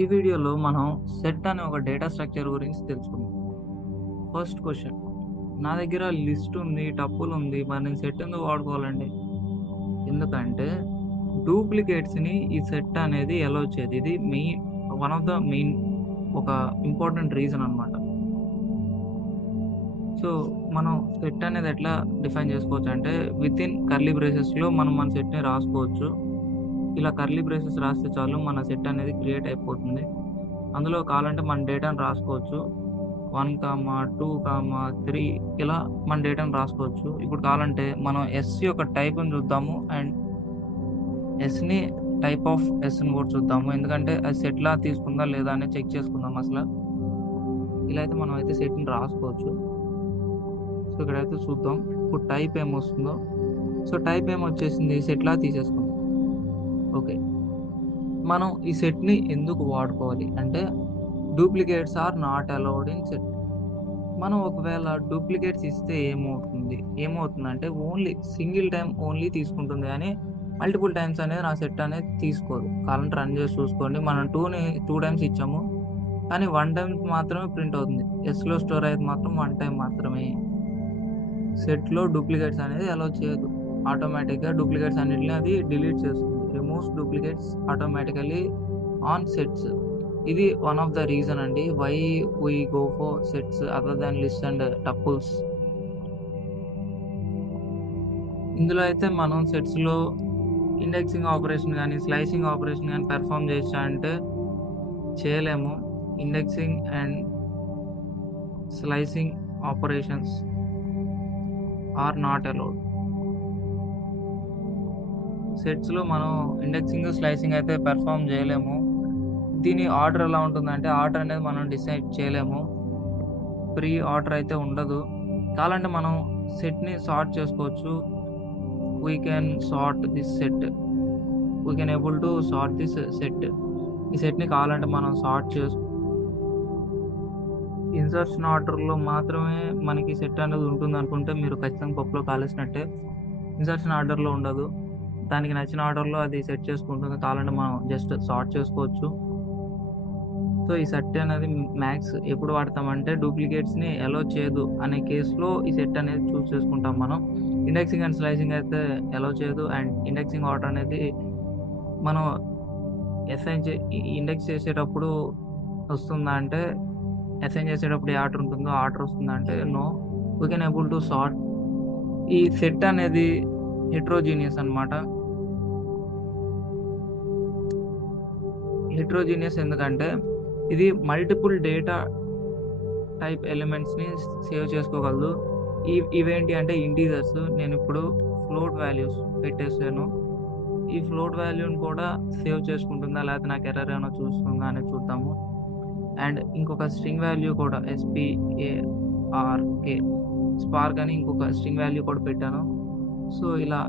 ఈ వీడియోలో మనం సెట్ అనే ఒక డేటా స్ట్రక్చర్ గురించి తెలుసుకుందాం. ఫస్ట్ క్వశ్చన్, నా దగ్గర లిస్ట్ ఉంది, టపుల్ ఉంది, మరి నేను సెట్ ఎందుకు వాడుకోవాలండి? ఎందుకంటే డూప్లికేట్స్ని ఈ సెట్ అనేది ఎలా వచ్చేది, ఇది వన్ ఆఫ్ ద మెయిన్ ఒక ఇంపార్టెంట్ రీజన్ అనమాట. సో మనం సెట్ అనేది ఎట్లా డిఫైన్ చేసుకోవచ్చు అంటే విత్ ఇన్ కర్లీ బ్రేసెస్లో మనం మన సెట్ని రాసుకోవచ్చు. ఇలా కర్లీ బ్రేసెస్ రాస్తే చాలు మన సెట్ అనేది క్రియేట్ అయిపోతుంది. అందులో కావాలంటే మన డేటాను రాసుకోవచ్చు, 1, 2, 3 ఇలా మన డేటాను రాసుకోవచ్చు. ఇప్పుడు కావాలంటే మనం ఎస్ యొక్క టైప్ని చూద్దాము అండ్ ఎస్ని టైప్ ఆఫ్ ఎస్ని కూడా చూద్దాము, ఎందుకంటే అది సెట్లా తీసుకుందా లేదా అని చెక్ చేసుకుందాం అసలు. ఇలా అయితే మనం అయితే సెట్ని రాసుకోవచ్చు. సో ఇక్కడైతే చూద్దాం ఇప్పుడు టైప్ ఏమొస్తుందో. సో టైప్ ఏమొచ్చేసింది, సెట్లా తీసేసుకుందాం. ఓకే, మనం ఈ సెట్ని ఎందుకు వాడుకోవాలి అంటే duplicates are not allowed in set. మనం ఒకవేళ డూప్లికేట్స్ ఇస్తే ఏమవుతుందంటే ఓన్లీ సింగిల్ టైం ఓన్లీ తీసుకుంటుంది, కానీ మల్టిపుల్ టైమ్స్ అనేది నా సెట్ అనేది తీసుకోదు. కావాలంటే రన్ చేసి చూసుకోండి. మనం టూ టైమ్స్ ఇచ్చాము, కానీ 1 టైం మాత్రమే ప్రింట్ అవుతుంది. ఎస్లో స్టోర్ అయ్యేది మాత్రం 1 టైం మాత్రమే. సెట్లో డూప్లికేట్స్ అనేది అలౌ చేయదు. ఆటోమేటిక్గా డూప్లికేట్స్ అన్నిటిని అది డిలీట్ చేస్తుంది. Removes duplicates automatically on sets. ఇది వన్ ఆఫ్ ద రీజన్ అండి why we go for sets other than list and tuples. ఇందులో అయితే మనం సెట్స్లో ఇండెక్సింగ్ ఆపరేషన్ కానీ స్లైసింగ్ ఆపరేషన్ కానీ పెర్ఫామ్ చేయొచ్చా అంటే చేయలేము. Indexing and slicing operations are not allowed. సెట్స్లో మనం ఇండెక్సింగ్ స్లైసింగ్ అయితే పెర్ఫామ్ చేయలేము. దీని ఆర్డర్ ఎలా ఉంటుందంటే ఆర్డర్ అనేది మనం డిసైడ్ చేయలేము, ప్రీ ఆర్డర్ అయితే ఉండదు. కావాలంటే మనం సెట్ని సార్ట్ చేసుకోవచ్చు. We can sort this set, we can able to sort this set. ఈ సెట్ని కావాలంటే మనం సార్ట్ ఇన్సర్షన్ ఆర్డర్లో మాత్రమే మనకి సెట్ అనేది ఉంటుంది అనుకుంటే మీరు ఖచ్చితంగా పప్పులో కాలేసినట్టే. ఇన్సర్షన్ ఆర్డర్లో ఉండదు, దానికి నచ్చిన ఆర్డర్లో అది సెట్ చేసుకుంటుంది. కావాలంటే మనం జస్ట్ సార్ట్ చేసుకోవచ్చు. సో ఈ సెట్ అనేది మ్యాక్స్ ఎప్పుడు వాడతామంటే డూప్లికేట్స్ని అలో చేయదు అనే కేసులో ఈ సెట్ అనేది చూస్ చేసుకుంటాం మనం. ఇండెక్సింగ్ అండ్ స్లైసింగ్ అయితే అలో చేయదు. అండ్ ఇండెక్సింగ్ ఆర్డర్ అనేది మనం ఇండెక్స్ చేసేటప్పుడు వస్తుందా అంటే అసైన్ చేసేటప్పుడు ఏ ఆర్డర్ ఉంటుందో ఆర్డర్ వస్తుందా అంటే no, we can able to sort. ఈ సెట్ అనేది హెట్రోజీనియస్ అనమాట. హెట్రోజీనియస్ ఎందుకంటే ఇది మల్టిపుల్ డేటా టైప్ ఎలిమెంట్స్ని సేవ్ చేసుకోగలదు. ఇవేంటి అంటే ఇంటీజర్స్. నేను ఇప్పుడు ఫ్లోట్ వాల్యూస్ పెట్టేసాను. ఈ ఫ్లోట్ వాల్యూని కూడా సేవ్ చేసుకుంటుందా లేకపోతే నాకు ఎర్రర్ ఏమైనా చూస్తుందా అనేది చూద్దాము. అండ్ ఇంకొక స్ట్రింగ్ వాల్యూ కూడా SPARK స్పార్క్ అని ఇంకొక స్ట్రింగ్ వాల్యూ కూడా పెట్టాను. సో ఇలా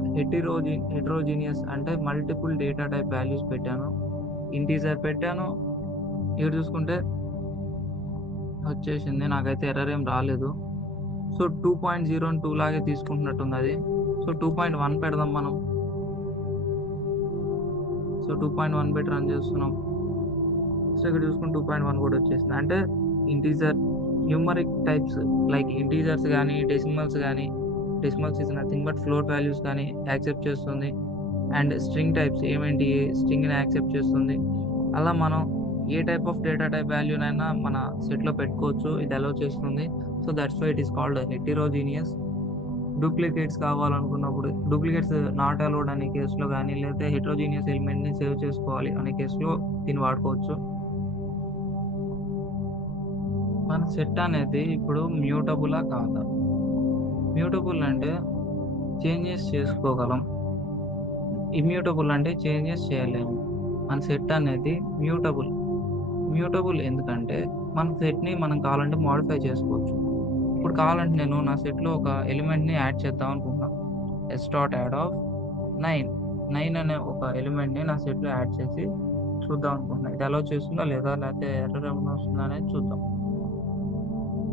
హెట్రోజీనియస్ అంటే మల్టిపుల్ డేటా టైప్ వాల్యూస్ పెట్టాను, ఇంటీజర్ పెట్టాను. ఇక్కడ చూసుకుంటే వచ్చేసింది, నాకైతే ఎర్రర్ ఏం రాలేదు. సో 2.02 లాగే తీసుకుంటున్నట్టుంది అది. సో 2.1 పెడదాం మనం. సో 2.1 పెట్టి రన్ చేస్తున్నాం. సో ఇక్కడ చూసుకుంటే 2.1 కూడా వచ్చేసింది. అంటే integer numeric types like integers కానీ decimals is nothing but float values కానీ యాక్సెప్ట్ చేస్తుంది. అండ్ స్ట్రింగ్ టైప్స్ ఏమేంటి, స్ట్రింగ్ని యాక్సెప్ట్ చేస్తుంది. అలా మనం ఏ టైప్ ఆఫ్ డేటా టైప్ వాల్యూనైనా మన సెట్లో పెట్టుకోవచ్చు, ఇది అలౌ చేస్తుంది. So that's why it is called heterogeneous. Duplicates కావాలనుకున్నప్పుడు, డూప్లికేట్స్ నాట్ అలౌడ్ అనే కేసులో కానీ లేకపోతే హెటెరోజీనియస్ ఎలిమెంట్ని సేవ్ చేసుకోవాలి అనే కేసులో దీన్ని వాడుకోవచ్చు. మన సెట్ అనేది ఇప్పుడు మ్యూటబులా కాదా? మ్యూటబుల్ అంటే చేంజెస్ చేసుకోగలం, ఇమ్యూటబుల్ అంటే చేంజెస్ చేయలేము. మన సెట్ అనేది మ్యూటబుల్ ఎందుకంటే మన సెట్ని మనం కావాలంటే మోడిఫై చేసుకోవచ్చు. ఇప్పుడు కావాలంటే నేను నా సెట్లో ఒక ఎలిమెంట్ని యాడ్ చేద్దాం అనుకుంటున్నాను. s.add of 9 అనే ఒక ఎలిమెంట్ని నా సెట్లో యాడ్ చేసి చూద్దాం అనుకుంటున్నాను. ఇది అలౌ చేస్తుందా లేదా లేకపోతే ఎర్రర్ ఏమైనా వస్తుందా అనేది చూద్దాం.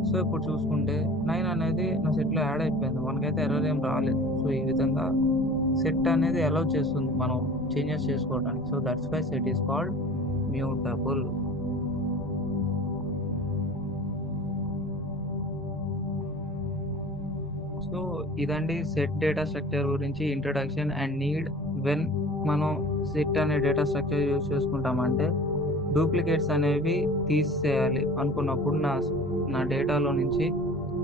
సో ఇప్పుడు చూసుకుంటే 9 అనేది నా సెట్లో యాడ్ అయిపోయింది, మనకైతే ఎర్రర్ ఏం రాలేదు. సో ఈ విధంగా సెట్ అనేది అలౌ చేస్తుంది మనం చేంజెస్ చేసుకోవడానికి. So that's why set is called mutable. So ఇదండి సెట్ డేటా స్ట్రక్చర్ గురించి ఇంట్రడక్షన్ అండ్ నీడ్. వెన్ మనం సెట్ అనే డేటా స్ట్రక్చర్ యూజ్ చేసుకుంటామంటే డూప్లికేట్స్ అనేవి తీసేయాలి అనుకున్నప్పుడు నా డేటాలో నుంచి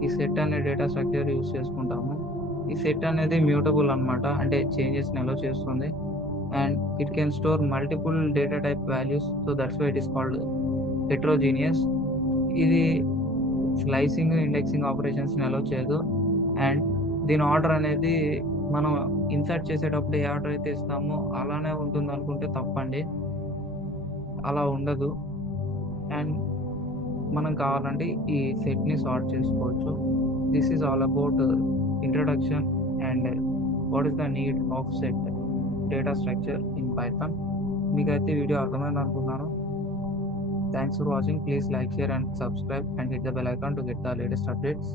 ఈ సెట్ అనే డేటా స్ట్రక్చర్ యూజ్ చేసుకుంటాము. ఈ సెట్ అనేది మ్యూటబుల్ అనమాట, అంటే చేంజెస్ అలో చేస్తుంది. And it can store multiple data type values, so that's why it is called heterogeneous. ఇది స్లైసింగ్ ఇండెక్సింగ్ ఆపరేషన్స్ అలో చేయదు. అండ్ దీని ఆర్డర్ అనేది మనం ఇన్సర్ట్ చేసేటప్పుడు ఏ ఆర్డర్ అయితే ఇస్తామో అలానే ఉంటుంది అనుకుంటే తప్పండి, అలా ఉండదు. అండ్ మనం కావాలంటే ఈ సెట్ని సార్ట్ చేసుకోవచ్చు. This is all about introduction and what is the need of set data structure in Python. మీకైతే వీడియో అర్థమైంది అనుకున్నాను. Thanks for watching. Please like, share and subscribe and hit the bell icon to get the latest updates.